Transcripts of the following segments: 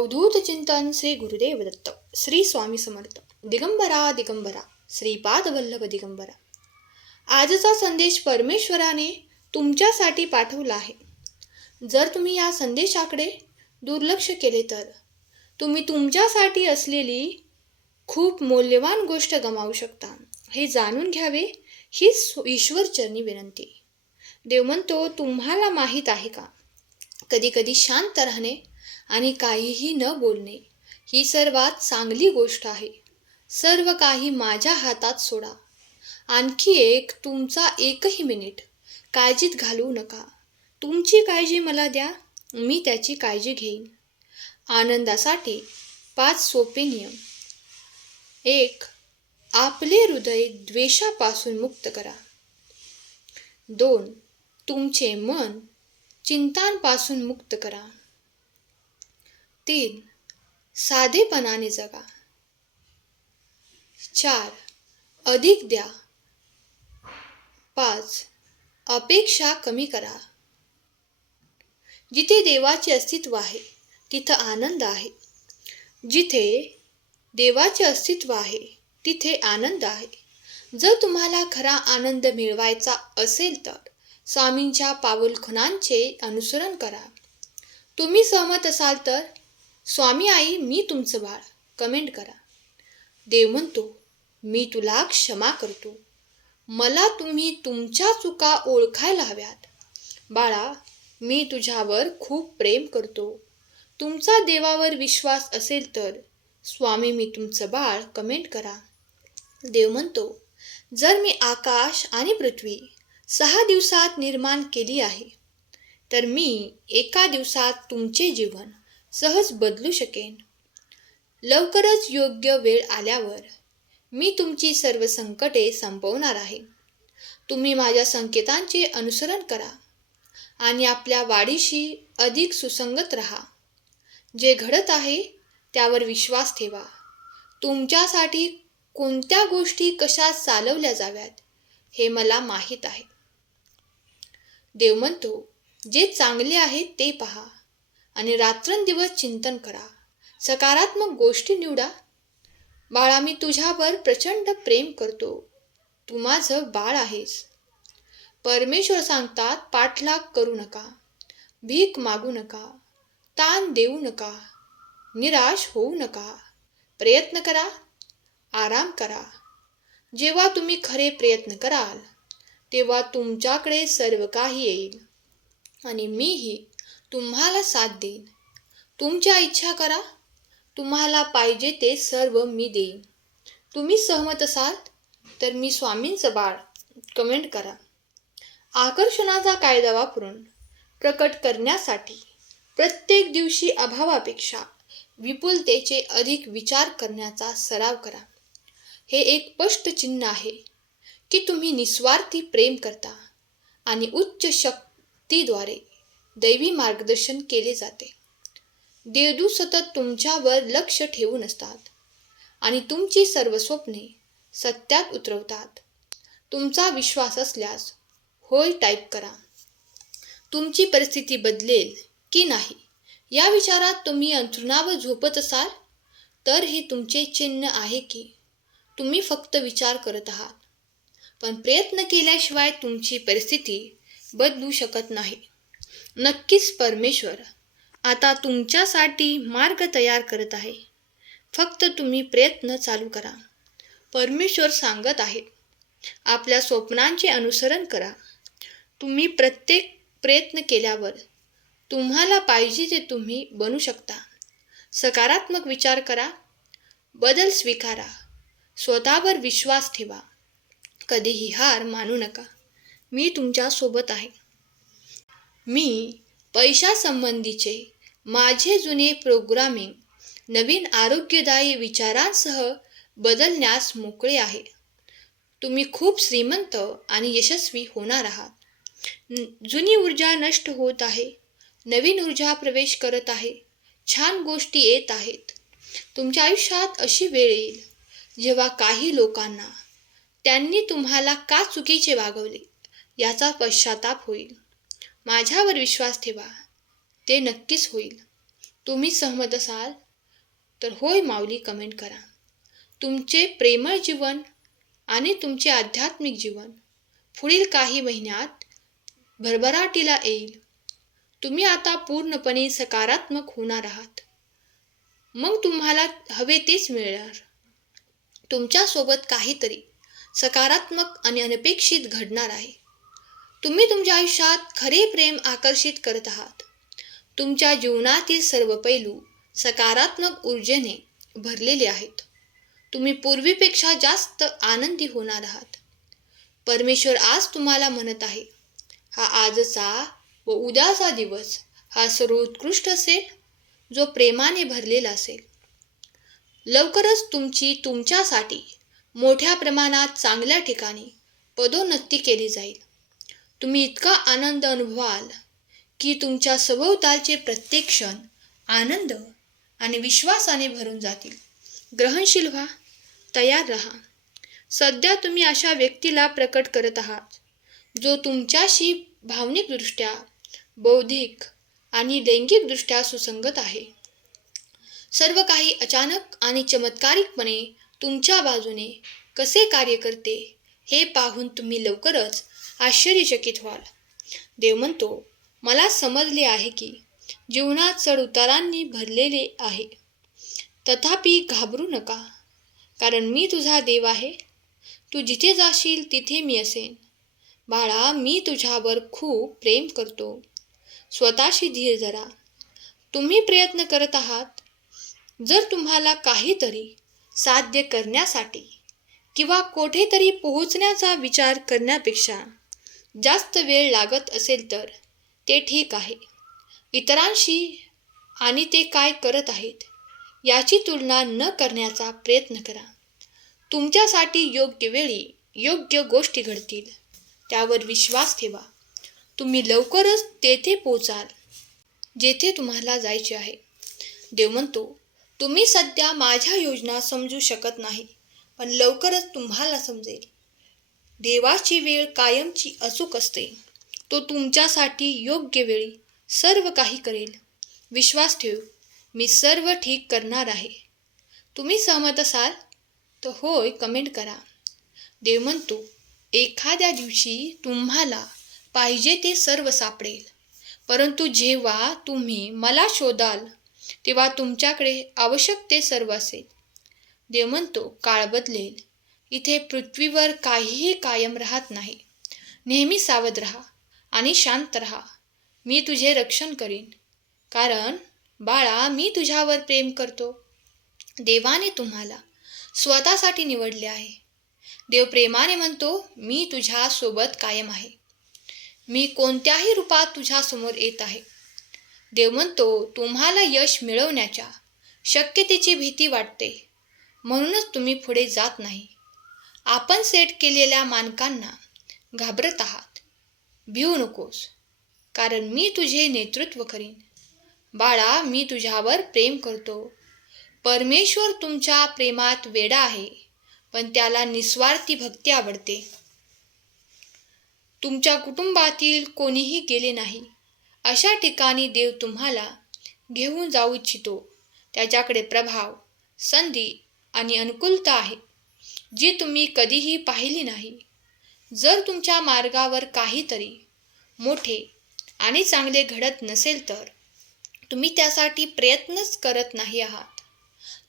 अवधूत चिंतन श्री गुरुदेव दत्त श्री स्वामी समर्थ. दिगंबरा दिगंबरा श्रीपाद वल्लभ दिगंबरा. आजचा संदेश परमेश्वराने तुमच्यासाठी पाठवला आहे. जर तुम्ही या संदेशाकडे दुर्लक्ष केले तर तुम्ही तुमच्यासाठी असलेली खूप मौल्यवान गोष्ट गमावू शकता. हे जाणून घ्यावे हीच ईश्वरचरणी विनंती. देव म्हणतो, तुम्हाला माहीत आहे का, कधी कधी शांत राहणे आणि काहीही न बोलणे ही सर्वात चांगली गोष्ट आहे. सर्व काही माझ्या हातात सोडा. आणखी एक, तुमचा एकही मिनिट काळजीत घालवू नका. तुमची काळजी मला द्या, मी त्याची काळजी घेईन. आनंदासाठी 5 सोपे नियम. 1. आपले हृदय द्वेषापासून मुक्त करा. 2. तुमचे मन चिंतांपासून मुक्त करा. 3. साधेपणाने जगा. 4. अधिक द्या. 5. अपेक्षा कमी करा. जिथे देवाचे अस्तित्व आहे तिथे आनंद आहे. जिथे देवाचे अस्तित्व आहे तिथे आनंद आहे. जर तुम्हाला खरा आनंद मिळवायचा असेल तर स्वामींच्या पाऊलखुणांचे अनुसरण करा. तुम्ही सहमत असाल तर स्वामी आई मी तुमचं बाळ कमेंट करा. देव म्हणतो, मी तुला क्षमा करतो. मला तुम्ही तुमच्या चुका ओळखायला हव्यात. बाळा, मी तुझ्यावर खूप प्रेम करतो. तुमचा देवावर विश्वास असेल तर स्वामी मी तुमचं बाळ कमेंट करा. देव म्हणतो, जर मी आकाश आणि पृथ्वी 6 दिवसात निर्माण केली आहे तर मी एका दिवसात तुमचे जीवन सहज बदलू शकेन. लवकरच योग्य वेळ आल्यावर मी तुमची सर्व संकटे संपवणार आहे. तुम्ही माझ्या संकेतांचे अनुसरण करा आणि आपल्या वाढीशी अधिक सुसंगत राहा. जे घडत आहे त्यावर विश्वास ठेवा. तुमच्यासाठी कोणत्या गोष्टी कशा चालवल्या जाव्यात हे मला माहीत आहे. देव म्हणतो, जे चांगले आहे ते पहा आणि रात्रंदिवस चिंतन करा. सकारात्मक गोष्टी निवडा. बाळा, मी तुझ्यावर प्रचंड प्रेम करतो. तू माझं बाळ आहेस. परमेश्वर सांगतात, पाठलाग करू नका, भीक मागू नका, ताण देऊ नका, निराश होऊ नका. प्रयत्न करा, आराम करा. जेव्हा तुम्ही खरे प्रयत्न कराल तेव्हा तुमच्याकडे सर्व काही येईल आणि मीही तुम्हाला साथ देईन. तुमच्या इच्छा करा, तुम्हाला पाहिजे ते सर्व मी देईन. तुम्ही सहमत असाल तर मी स्वामींचं बाळ कमेंट करा. आकर्षणाचा कायदा वापरून प्रकट करण्यासाठी प्रत्येक दिवशी अभावापेक्षा विपुलतेचे अधिक विचार करण्याचा सराव करा. हे एक स्पष्ट चिन्ह आहे की तुम्ही निस्वार्थी प्रेम करता आणि उच्च शक्तीद्वारे दैवी मार्गदर्शन केले जाते. देवदूत सतत तुमच्यावर लक्ष ठेवून असतात आणि तुमची सर्व स्वप्ने सत्यात उतरवतात. तुमचा विश्वास असल्यास होय टाईप करा. तुमची परिस्थिती बदलेल की नाही या विचारात तुम्ही अंथरुणावर झोपत असाल तर हे तुमचे चिन्ह आहे की तुम्ही फक्त विचार करत आहात. पण प्रयत्न केल्याशिवाय तुमची परिस्थिती बदलू शकत नाही. नक्कीच परमेश्वर आता तुमच्यासाठी मार्ग तयार करत आहे. फक्त तुम्ही प्रयत्न चालू करा. परमेश्वर सांगत आहेत, आपल्या स्वप्नांचे अनुसरण करा. तुम्ही प्रत्येक प्रयत्न केल्यावर तुम्हाला पाहिजे ते तुम्ही बनू शकता. सकारात्मक विचार करा, बदल स्वीकारा, स्वतःवर विश्वास ठेवा. कधीही हार मानू नका. मी तुमच्यासोबत आहे. मी पैशासंबंधीचे माझे जुने प्रोग्रामिंग नवीन आरोग्यदायी विचारांसह बदलण्यास मोकळे आहे. तुम्ही खूप श्रीमंत आणि यशस्वी होणार आहात. जुनी ऊर्जा नष्ट होत आहे, नवीन ऊर्जा प्रवेश करत आहे. छान गोष्टी येत आहेत. तुमच्या आयुष्यात अशी वेळ येईल जेव्हा काही लोकांना त्यांनी तुम्हाला का चुकीचे वागवले याचा पश्चाताप होईल. माझ्यावर विश्वास ठेवा, ते नक्कीच होईल. तुम्ही सहमत असाल तर होय माऊली कमेंट करा. तुमचे प्रेमळ जीवन आणि तुमचे आध्यात्मिक जीवन पुढील काही महिन्यात भरभराटीला येईल. तुम्ही आता पूर्णपणे सकारात्मक होणार आहात. मग तुम्हाला हवे तेच मिळणार. तुमच्यासोबत काहीतरी सकारात्मक आणि अनपेक्षित घडणार आहे. तुम्ही तुमच्या आयुष्यात खरे प्रेम आकर्षित करत आहात. तुमच्या जीवनातील सर्व पैलू सकारात्मक ऊर्जेने भरलेले आहेत. तुम्ही पूर्वीपेक्षा जास्त आनंदी होणार आहात. परमेश्वर आज तुम्हाला म्हणत आहे, हा आजचा व उद्याचा दिवस हा सर्वोत्कृष्ट असेल, जो प्रेमाने भरलेला असेल. लवकरच तुमच्यासाठी मोठ्या प्रमाणात चांगल्या ठिकाणी पदोन्नती केली जाईल. तुम्ही इतका आनंद अनुभवाल की तुमच्या सभोवतालचे प्रत्येक क्षण आनंद आणि विश्वासाने भरून जातील. ग्रहणशील व्हा, तयार राहा. सध्या तुम्ही अशा व्यक्तीला प्रकट करत आहात जो तुमच्याशी भावनिकदृष्ट्या, बौद्धिक आणि लैंगिकदृष्ट्या सुसंगत आहे. सर्व काही अचानक आणि चमत्कारिकपणे तुमच्या बाजूने कसे कार्य करते हे पाहून तुम्ही लवकरच आश्चर्यचकित व्हाल. देव म्हणतो, मला समजले आहे की जीवनात चढउतारांनी भरलेले आहे. तथापि घाबरू नका, कारण मी तुझा देव आहे. तू जिथे जाशील तिथे मी असेन. बाळा, मी तुझ्यावर खूप प्रेम करतो. स्वतःशी धीर धरा. तुम्ही प्रयत्न करत आहात. जर तुम्हाला काहीतरी साध्य करण्यासाठी किंवा कोठेतरी पोहोचण्याचा विचार करण्यापेक्षा जास्त वेळ लागत असेल तर ते ठीक आहे. इतरांशी आणि ते काय करत आहेत याची तुलना न करण्याचा प्रयत्न करा. तुमच्यासाठी योग्य वेळी योग्य गोष्टी घडतील, त्यावर विश्वास ठेवा. तुम्ही लवकरच तेथे पोचाल जेथे तुम्हाला जायचे आहे. देव म्हणतो, तुम्ही सध्या माझ्या योजना समजू शकत नाही, पण लवकरच तुम्हाला समजेल. देवाची वेळ कायमची अचूक असते. तो तुमच्यासाठी योग्य वेळी सर्व काही करेल. विश्वास ठेव, मी सर्व ठीक करणार आहे. तुम्ही सहमत असाल तर होय कमेंट करा. देव म्हणतो, एखाद्या दिवशी तुम्हाला पाहिजे ते सर्व सापडेल, परंतु जेव्हा तुम्ही मला शोधाल तेव्हा तुमच्याकडे आवश्यक ते सर्व असेल. देव म्हणतो, काळ बदलेल. इथे पृथ्वीवर काहीही कायम राहत नाही. नेहमी सावध राहा आणि शांत राहा. मी तुझे रक्षण करीन, कारण बाळा, मी तुझ्यावर प्रेम करतो. देवाने तुम्हाला स्वतःसाठी निवडले आहे. देव प्रेमाने म्हणतो, मी तुझ्या सोबत कायम आहे. मी कोणत्याही रूपात तुझ्यासमोर येत आहे. देव म्हणतो, तुम्हाला यश मिळवण्याच्या शक्यतेची भीती वाटते, म्हणूनच तुम्ही पुढे जात नाही. आपण सेट केलेल्या मानकांना घाबरत आहात. भिवू नकोस, कारण मी तुझे नेतृत्व करीन. बाळा, मी तुझ्यावर प्रेम करतो. परमेश्वर तुमच्या प्रेमात वेडा आहे, पण त्याला निस्वार्थी भक्ती आवडते. तुमच्या कुटुंबातील कोणीही गेले नाही अशा ठिकाणी देव तुम्हाला घेऊन जाऊ इच्छितो. त्याच्याकडे प्रभाव, संधी आणि अनुकूलता आहे जी तुम्ही कधीही पाहिली नाही. जर तुमच्या मार्गावर काहीतरी मोठे आणि चांगले घडत नसेल तर तुम्ही त्यासाठी प्रयत्नच करत नाही आहात.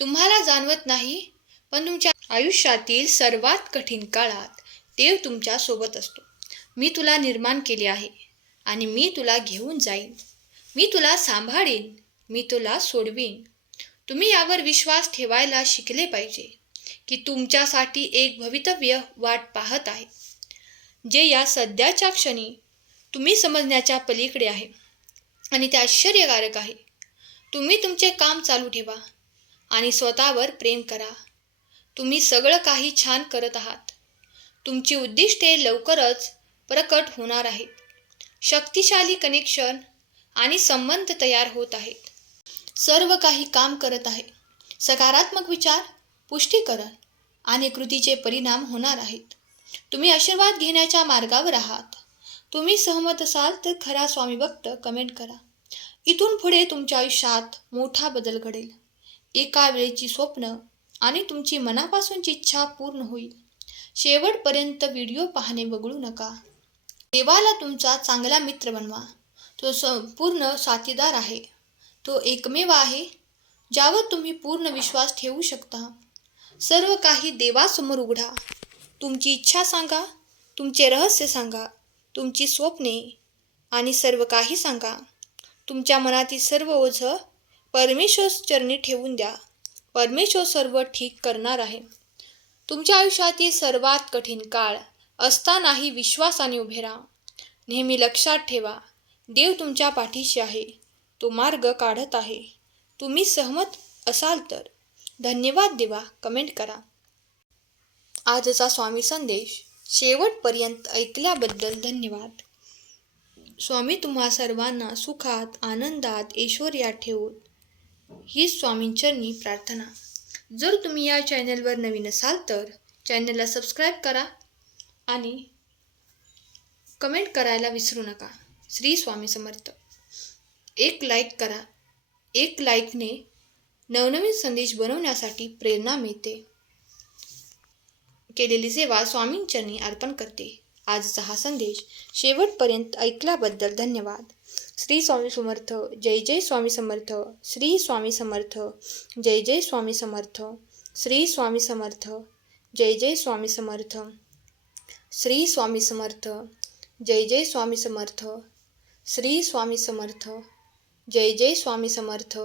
तुम्हाला जाणवत नाही, पण तुमच्या आयुष्यातील सर्वात कठीण काळात देव तुमच्या सोबत असतो. मी तुला निर्माण केले आहे आणि मी तुला घेऊन जाईन. मी तुला सांभाळीन, मी तुला सोडवीन. तुम्ही यावर विश्वास ठेवायला शिकले पाहिजे की तुमच्यासाठी एक भवितव्य वाट पाहत आहे, जे या सध्याच्या क्षणी तुम्ही समजण्याच्या पलीकडे आहे आणि ते आश्चर्यकारक आहे. तुम्ही तुमचे काम चालू ठेवा आणि स्वतःवर प्रेम करा. तुम्ही सगळं काही छान करत आहात. तुमची उद्दिष्टे लवकरच प्रकट होणार आहेत. शक्तिशाली कनेक्शन आणि संबंध तयार होत आहेत. सर्व काही काम करत आहे. सकारात्मक विचार, पुष्टीकरण आणि कृतीचे परिणाम होणार आहेत. तुम्ही आशीर्वाद घेण्याच्या मार्गावर आहात. तुम्ही सहमत असाल तर खरा स्वामी भक्त कमेंट करा. इथून पुढे तुमच्या आयुष्यात मोठा बदल घडेल. एका वेळेची स्वप्न आणि तुमची मनापासूनची इच्छा पूर्ण होईल. शेवटपर्यंत व्हिडिओ पाहणे वगळू नका. देवाला तुमचा चांगला मित्र बनवा. तो संपूर्ण साथीदार आहे. तो एकमेव आहे ज्यावर तुम्ही पूर्ण विश्वास ठेवू शकता. सर्व काही देवासमोर उघडा. तुमची इच्छा सांगा, तुमचे रहस्य सांगा, तुमची स्वप्ने आणि सर्व काही सांगा. तुमच्या मनातील सर्व ओझं परमेश्वर चरणी ठेवून द्या. परमेश्वर सर्व ठीक करणार आहे. तुमच्या आयुष्यातील सर्वात कठीण काळ असतानाही विश्वासाने उभे राहा. नेहमी लक्षात ठेवा, देव तुमच्या पाठीशी आहे. तो मार्ग काढत आहे. तुम्ही सहमत असाल तर धन्यवाद देवा कमेंट करा. आजचा स्वामी संदेश शेवटपर्यंत ऐकल्याबद्दल धन्यवाद. स्वामी तुम्हा सर्वांना सुखात, आनंदात, ऐश्वर्यात ठेवून ही स्वामींचरणी प्रार्थना. जर तुम्ही या चॅनलवर नवीन असाल तर चॅनलला सबस्क्राईब करा आणि कमेंट करायला विसरू नका. श्री स्वामी समर्थ. एक लाईक करा. एक लाईकने नवनवीन संदेश बनवण्यासाठी प्रेरणा मिळते. केलेली सेवा स्वामींचरणी अर्पण करते. आजचा हा संदेश शेवटपर्यंत ऐकल्याबद्दल धन्यवाद. श्री स्वामी समर्थ. जय जय स्वामी समर्थ. श्री स्वामी समर्थ. जय जय स्वामी समर्थ. श्री स्वामी समर्थ. जय जय स्वामी समर्थ. श्री स्वामी समर्थ. जय जय स्वामी समर्थ. श्री स्वामी समर्थ. जय जय स्वामी समर्थ.